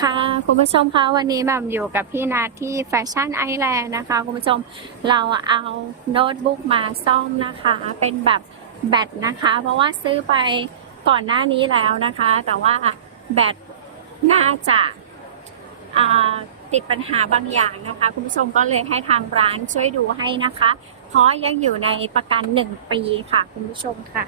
ค่ะคุณผู้ชมคะวันนี้แบบอยู่กับพี่นัทที่แฟชั่นไอแลนด์นะคะคุณผู้ชมเราเอาโน้ตบุ๊กมาซ่อมนะคะ เป็นแบบแบตนะคะ เพราะว่าซื้อไปก่อนหน้านี้แล้วนะคะ แต่ว่าแบตน่าจะาติดปัญหาบางอย่างนะคะ คุณผู้ชมก็เลยให้ทางร้านช่วยดูให้นะคะ เพราะยังอยู่ในประกันหนึ่งปีค่ะคุณผู้ชมคะ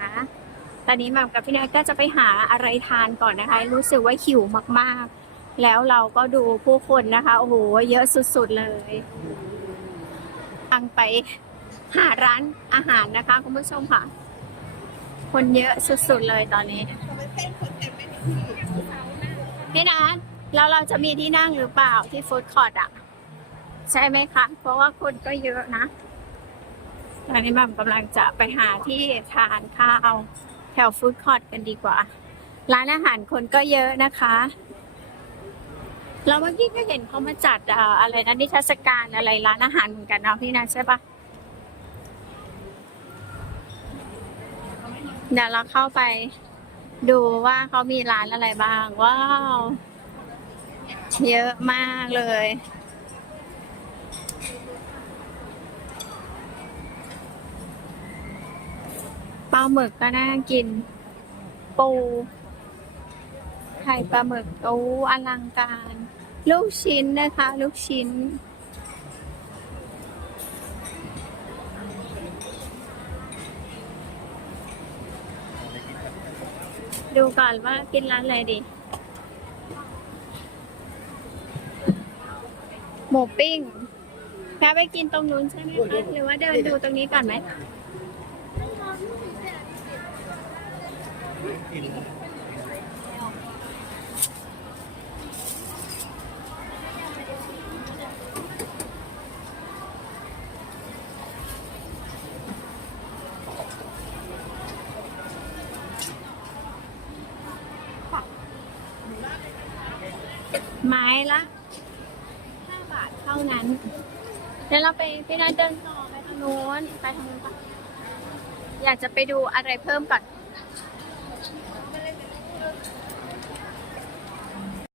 ตอนนี้แบบกับพี่นัทก็จะไปหาอะไรทานก่อนนะคะ รู้สึกว่าหิวมากๆ แล้วเราก็ดูผู้คนนะคะ โอ้โห เยอะสุดๆเลยทางไปหาร้านอาหารนะคะ คุณผู้ชมค่ะ คนเยอะสุดๆเลยตอนนี้พี่นัทแล้วเราจะมีที่นั่งหรือเปล่าที่ฟู้ดคอร์ทอะ ใช่ไหมคะ เพราะว่าคนก็เยอะนะ ตอนนี้แหม่มกำลังจะไปหาที่ทานข้าวแถวฟู้ดคอร์ทกันดีกว่า ร้านอาหารคนก็เยอะนะคะ แล้วเมื่อกี้ก็เห็นเขามาจัดเอ่ออะไรนะนิทรรศการอะไรร้านอาหารเหมือนกันเนาะพี่นะใช่ปะเดี๋ยวเราเข้าไปดูว่าเขามีร้านอะไรบ้าง ว้าว เยอะมากเลย ปลาหมึกก็น่ากิน ปู ไข่ปลาหมึกโอ้อลังการ ลูกชิ้นนะคะ ลูกชิ้น ดูก่อนว่ากินร้านอะไรดี หมูปิ้งแพ้ไปกินตรงนู้นใช่ไหมคะหรือว่าเดินดูตรงนี้ก่อนไหม ไม้ละห้าบาทเท่านั้น เดี๋ยวเราไปพี่นัทเดินต่อไปทางโน้นไปทางโน้นปะอยากจะไปดูอะไรเพิ่มก่อน